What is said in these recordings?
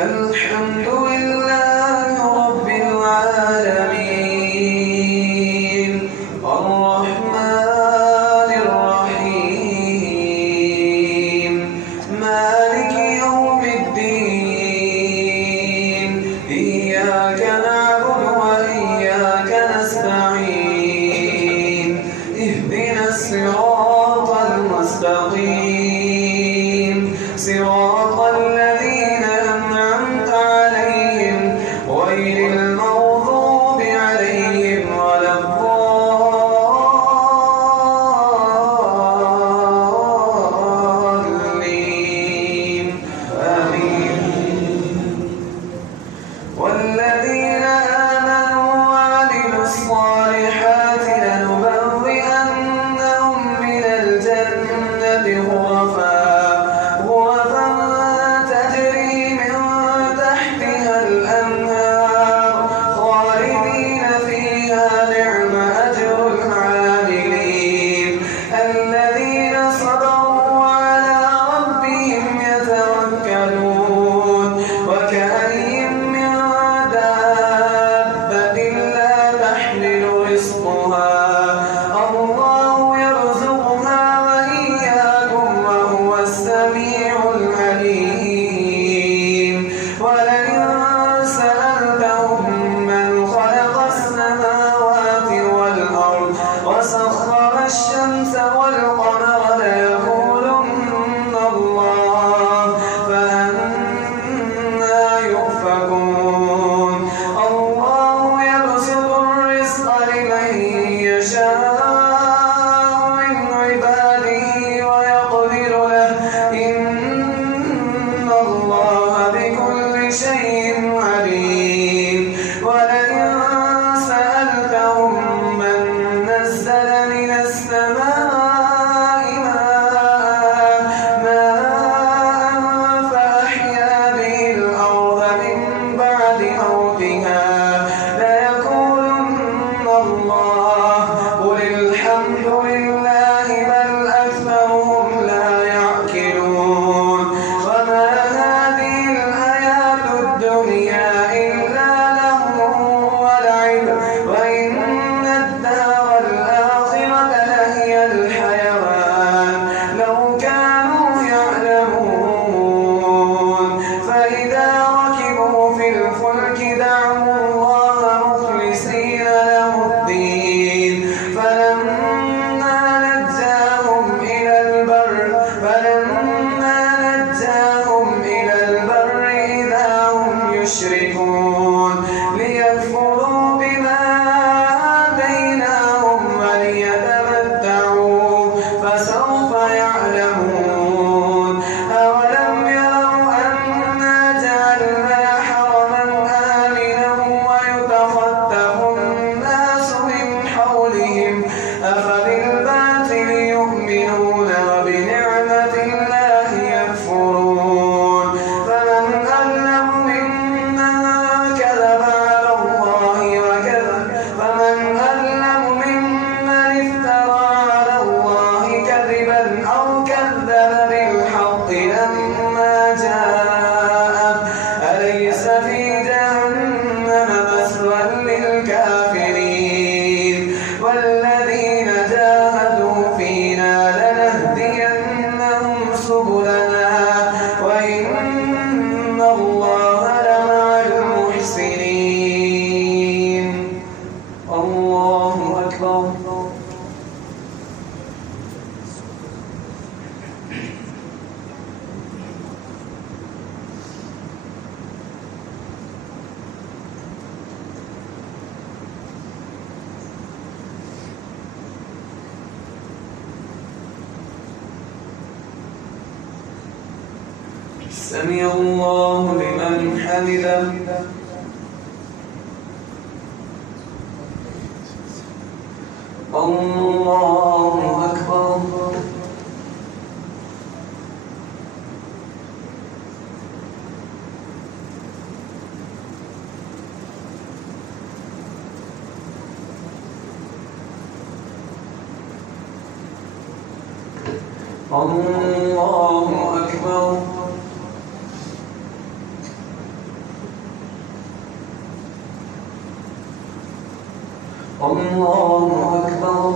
الحمد لله رب العالمين الرحمن الرحيم مالك يوم الدين إياك نعبد وإياك نستعين اهدنا الصراط المستقيم صراط الذين أنعمت عليهم غير المغضوب عليهم ولا الضالين آمين. والذين آمنوا وعملوا الصالحات لنبوئنهم من الجنة غرفا تجري من تحتها الأنهار خالدين فيها نعم أجر العاملين الذين صبروا وعلى ربهم يتوكلون وكأين من دابة لا تحمل رزقها الله يرزقها وإياكم وهو السميع العليم ولئن سألتهم من خلق السماوات والأرض وسخر الشمس والقمر ليقولن الله فأنى يؤفكون الله يبسط الرزق لمن يشاء من عباده ويقدر له إن الله بكل شيء عليم ولئن سألتهم من نزل من السماء ماء فأحيا به الأرض من بعد موتها ليقولن الله قل الحمد لله بل أكثرهم لا يعقلون وما هذه الحياة الدنيا إلا لهو ولعب وإن الدار الآخرة لهي الحيوان لو كانوا يعلمون فإذا ركبوا في الفلك دعوا الله مخلصين له الدين فلما نجاهم إلى البر إذا هم يشركون ليكفروا بما آتيناهم وليتمتعوا فسوف يعلمون أولم يروا أنا جعلنا حرما آمنا ويتخطف الناس من حولهم أفبالباطل يؤمنون وبنعمة الله يكفرون فمن أظلم ممن كذب على الله افترى على الله كذبا أو كذب بالحق لما جاءه أليس في جهنم مثوى للكافرين والذين جاهدوا فينا لنهدينهم سبلنا وإن الله لمع المحسنين الله أكبر. سمع الله لمن حمده الله أكبر. الله أكبر. الله أكبر.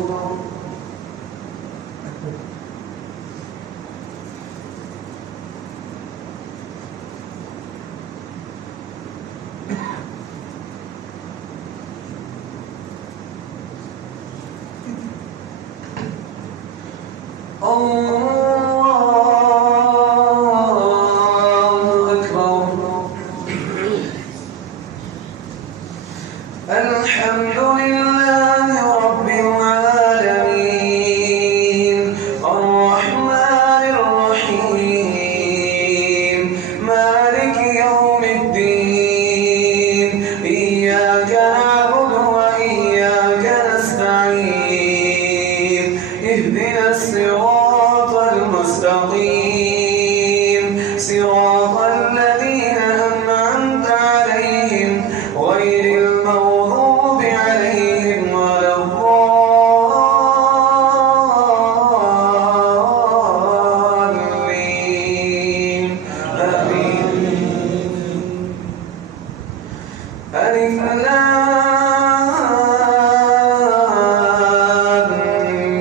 الحمد لله رب العالمين الرحمن الرحيم مالك يوم الدين إياك نعبد وإياك نستعين اهدنا الصراط المستقيم صراط الذين أنعمت عليهم غير المغضوب عليهم ولا الضالين آمين. ألف لام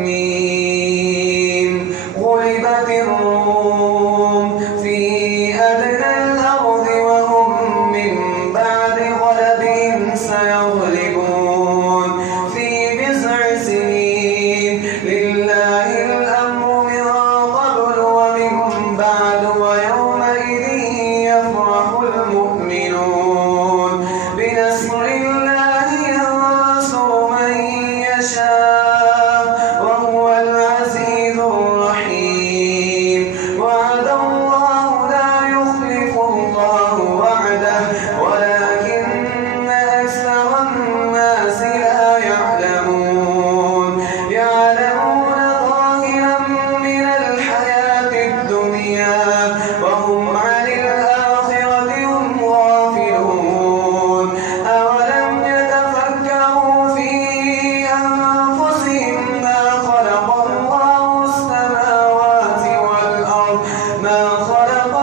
ميم غلبت الروم في أدنى الأرض وهم من بعد غلبهم سيغلبون في بضع سنين لله الأمر من قبل ومن بعد ويومئذ يفرح المؤمنون بنصر الله ينصر من يشاء وهو العزيز الرحيم وعد الله لا يخلف الله وعده ولكن أكثر الناس لا يعلمون يعلمون ظاهرا من الحياة الدنيا وهم عن الآخرة هم غافلون أولم يتفكروا في أنفسهم ما خلق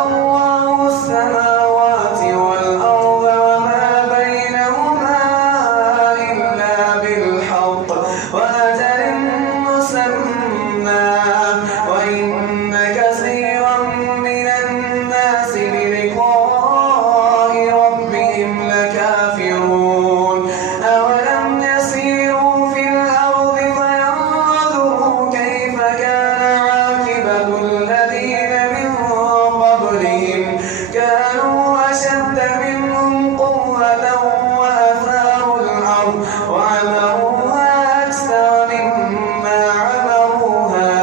الله السماوات والأرض وما بينهما إلا بالحق وأجل مسمى وإن كثيرا من الناس بلقاء ربهم لكافرون أولم يسيروا في الأرض فينظروا كيف كان عاقبة الذين من قبلهم كانوا أشد منهم قوة وأثاروا الأرض وعمروها أكثر مما عمروها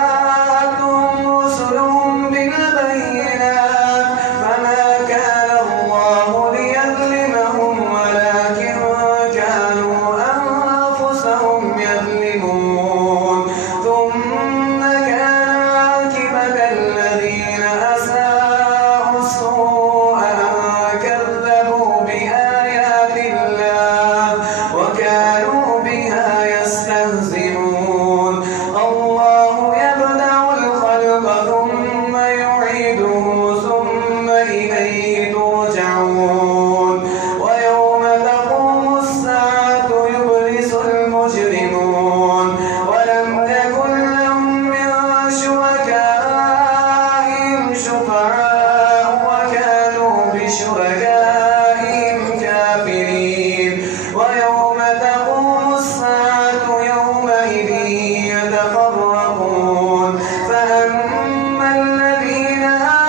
وجاءتهم رسلهم بالبينات فما كان الله ليظلمهم ولكن كانوا أنفسهم يظلمون ثم كان عاقبة الذين أساءوا السوء أن كذبوا بآيات الله وكانوا بها يستهزئون الله يبدأ الخلق ثم يعيده ثم إليه ترجعون ويوم تقوم الساعة يبلس المجرمون ولم يكن لهم من شركائهم شفعاء وكانوا بشركائهم كافرين ويوم تقوم الساعة يومئذ يتفرقون فأما الذين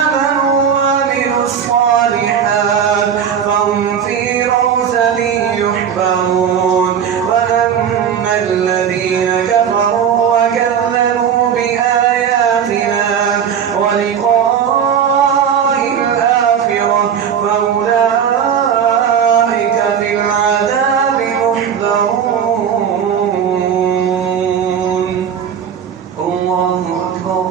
آمنوا وعملوا الصالحات فهم في روضة يحبرون وأما الذين كفروا وكذبوا بآياتنا ولقاء الآخرة فأولئك في العذاب محضرون. الله أكبر.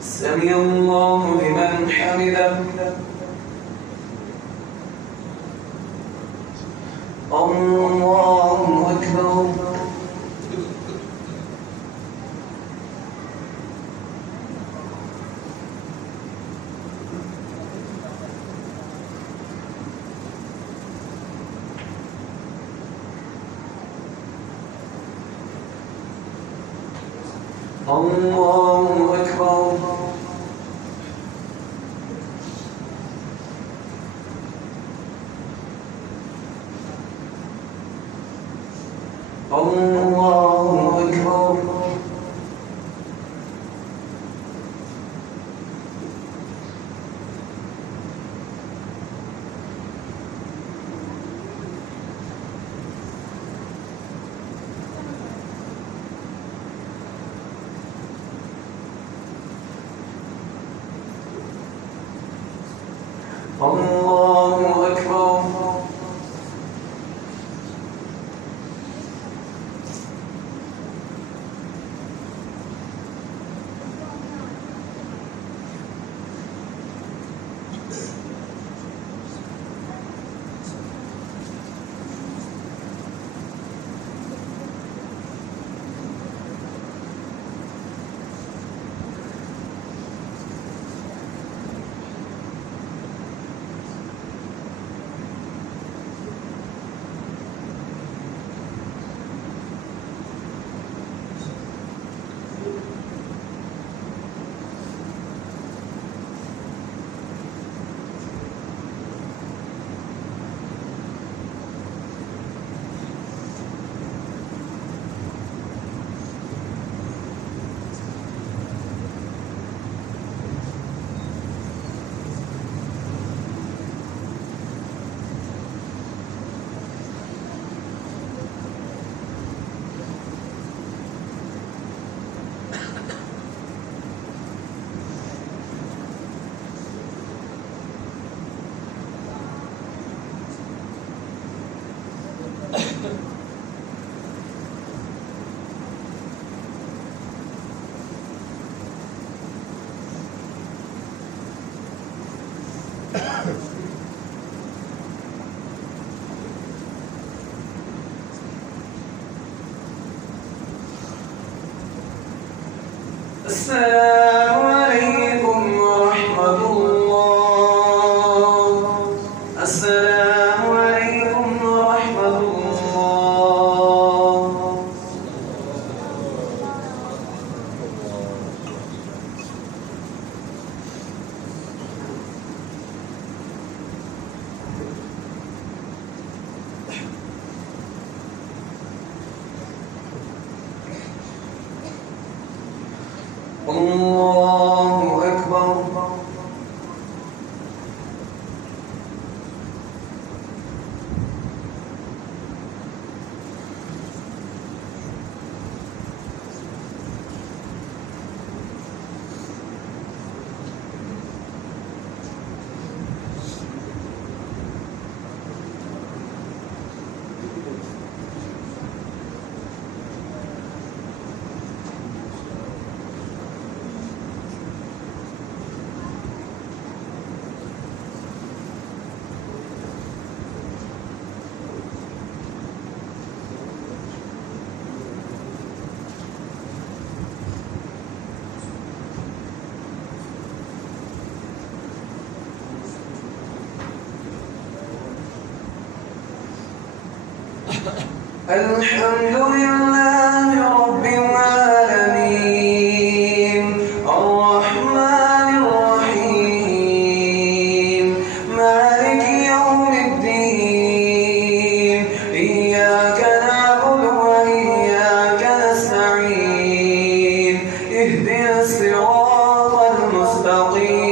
سمع الله لمن حمده الله أكبر. الله أكبر. الله أكبر. السلام عليكم ورحمة الله. السلام عليكم ورحمة الله. الله أكبر. الحمد لله رب العالمين الرحمن الرحيم مالك يوم الدين إياك نعبد وإياك نستعين اهدنا الصراط المستقيم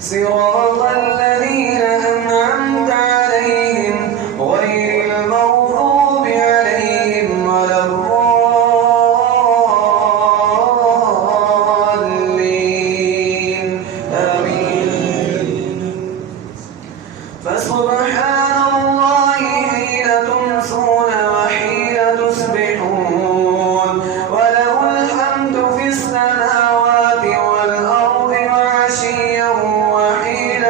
صراط الذين أنعمت عليهم غير المغضوب عليهم ولا الضالين آمين. فسبحان الله حين تمسون وحين تصبحون وله الحمد في السماوات والأرض وعشيا وحين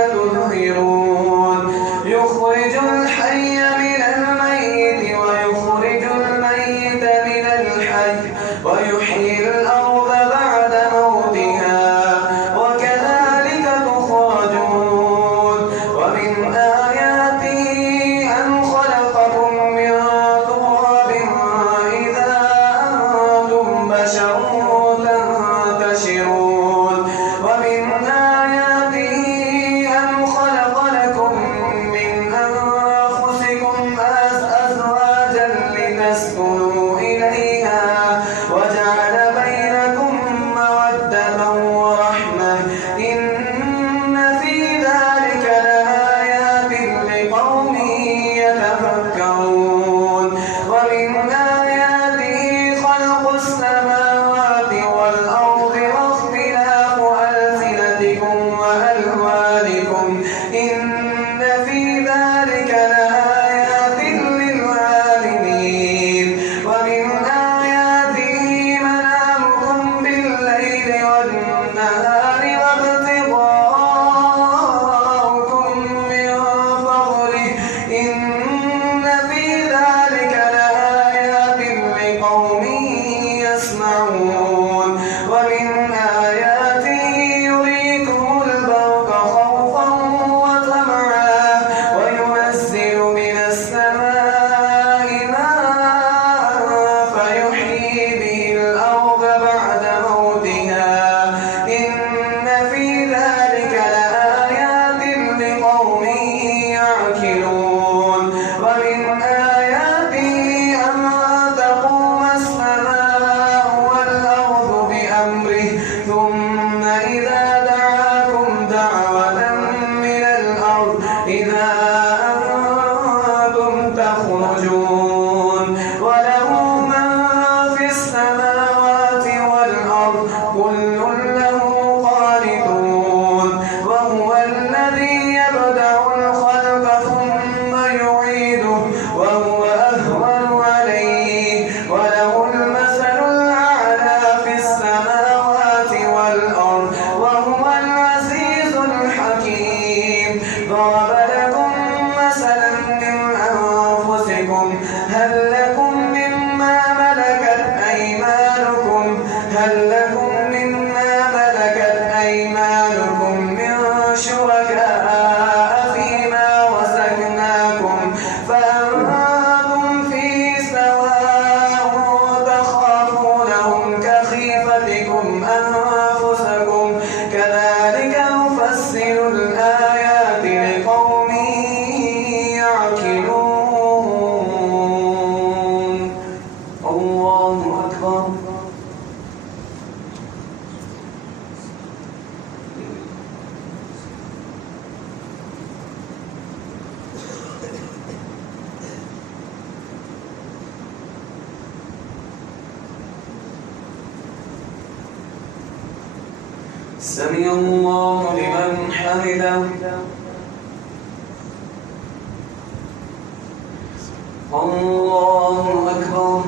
إذا دعاكم دعوة من الأرض إذا أنتم تخرجون وله من في السماوات والأرض كل له قانتون وهو الذي يبدأ الخلق ثم يعيده وهو أهون عليه وله المثل الأعلى في السماوات والأرض وهو العزيز الحكيم ضرب لكم مثلا من أنفسكم هل لكم مما ملكت أيمانكم من شركاء فيما رزقناكم فأنتم فيه سواء تخافونهم كخيفتكم أنفسكم كذلك نفصل الآيات لقوم يعقلون. الله أكبر. سمع الله لمن حمده. الله أكبر.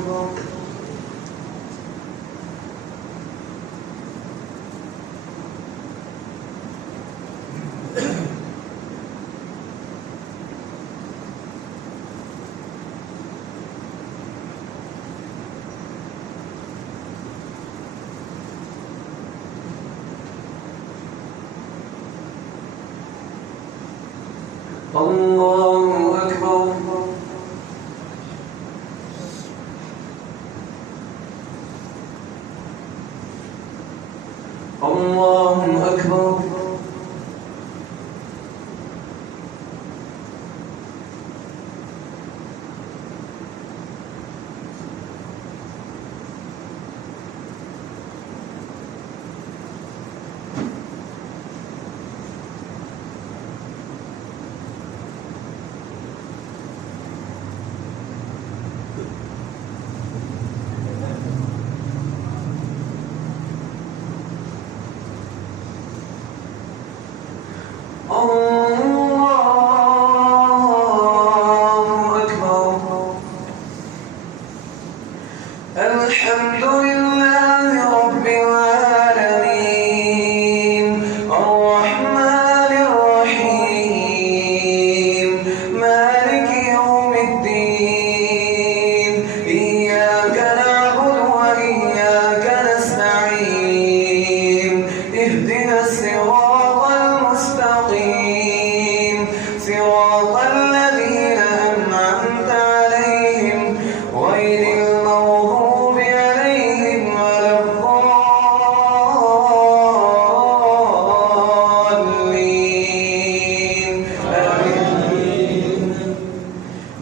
الله أكبر. الله أكبر. الحمد لله رب العالمين الرحمن الرحيم مالك يوم الدين إياك نعبد وإياك نستعين اهدنا الصراط المستقيم صراط الذين أنعمت عليهم غير المغضوب عليهم ولا الضالين آمين.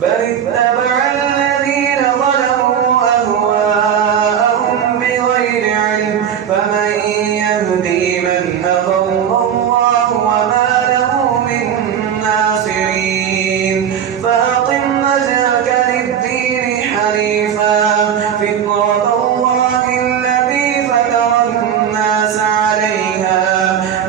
بل اتبع الذين ظلموا أهواءهم بغير علم فمن يهدي من أضل الله وما له من ناصرين فأقم وجهك للدين حنيفا فطرة الله التي فطر الناس عليها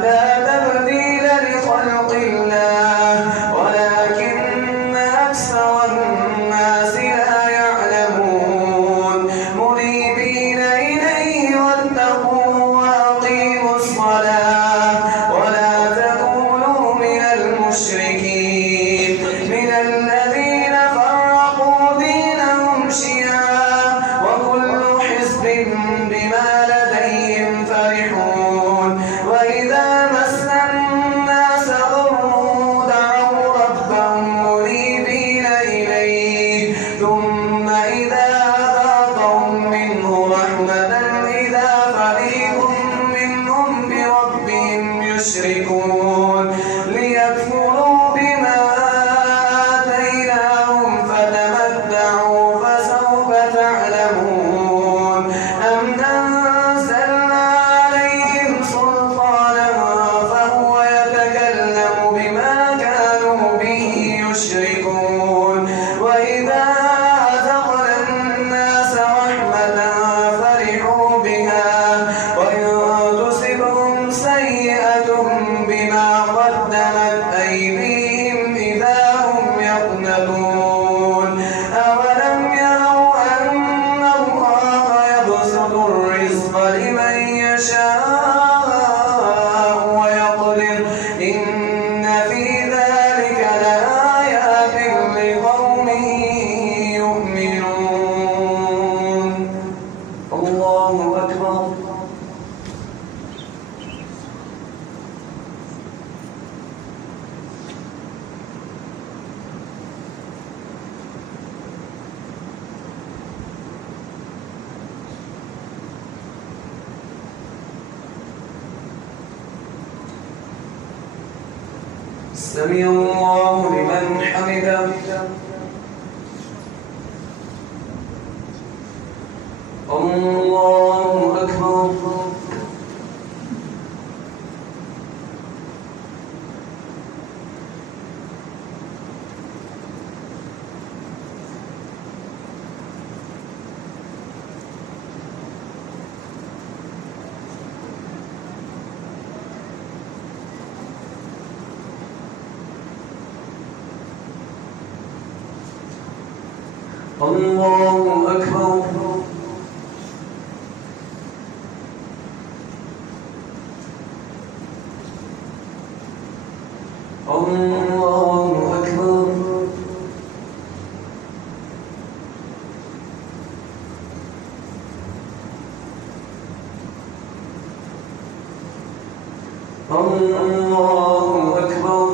لا تبديل لخلق الله ولكن أكثر الناس لا يعلمون منيبين إليه واتقوه وأقيموا الصلاة ولا تكونوا من المشركين من الذين فرقوا دينهم شيعا وكل حزب بما لديهم فرحون وإذا مس الناس ضر دعوا ربهم منيبين إليه ثم إذا أذاقهم منه رحمة إذا فريق منهم بربهم يشركون ليكفروا بما آتيناهم فتمتعوا فسوف تعلمون أم أنزلنا عليهم سلطانا سمع الله لمن حمده. الله أكبر. الله أكبر. الله أكبر. الله أكبر.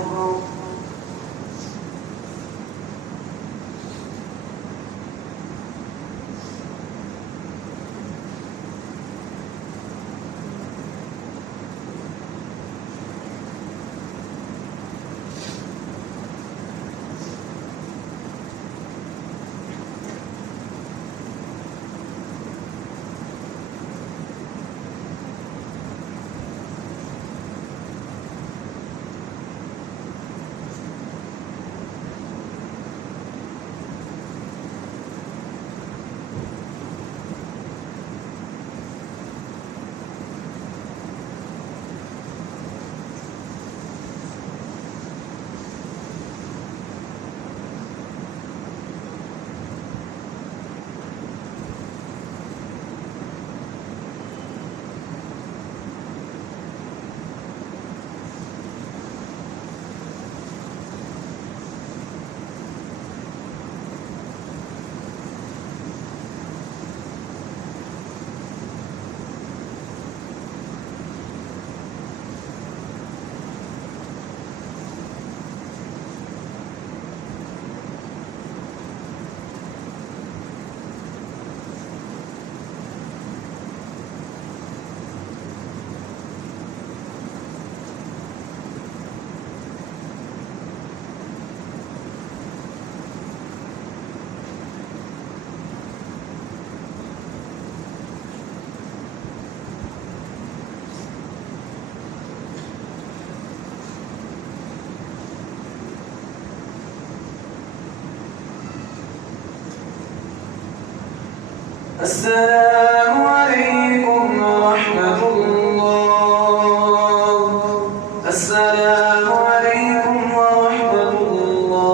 السلام عليكم ورحمة الله. السلام عليكم ورحمة الله.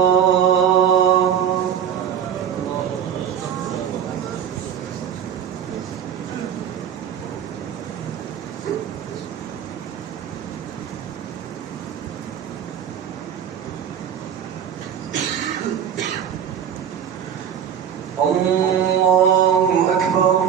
الله أكبر.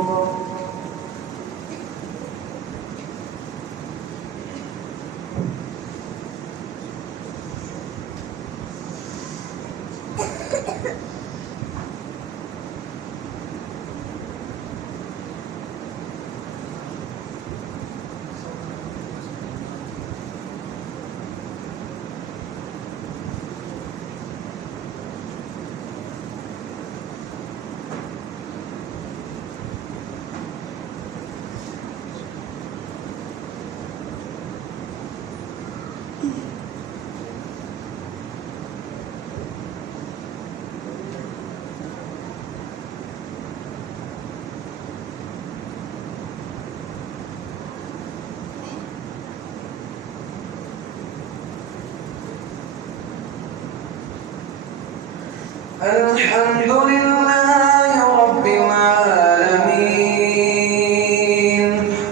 الحمد لله رب العالمين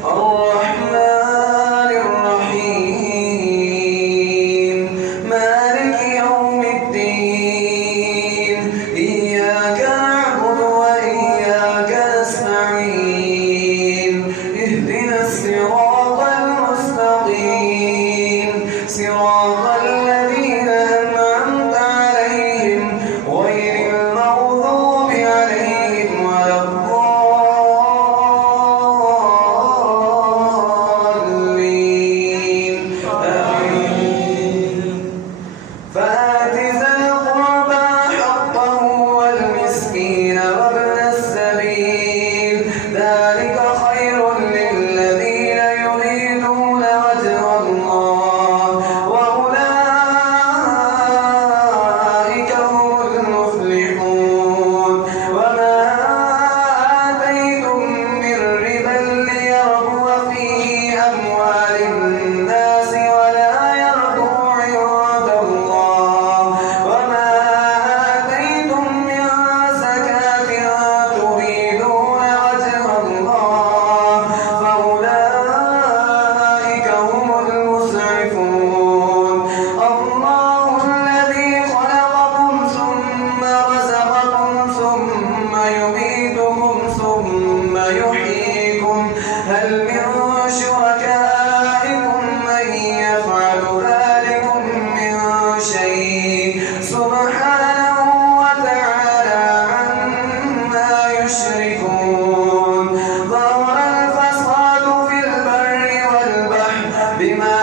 الرحمن الرحيم مالك يوم الدين إياك نعبد وإياك نستعين اهدنا الصراط المستقيم صراط الذين أنعمت عليهم غير المغضوب عليهم بما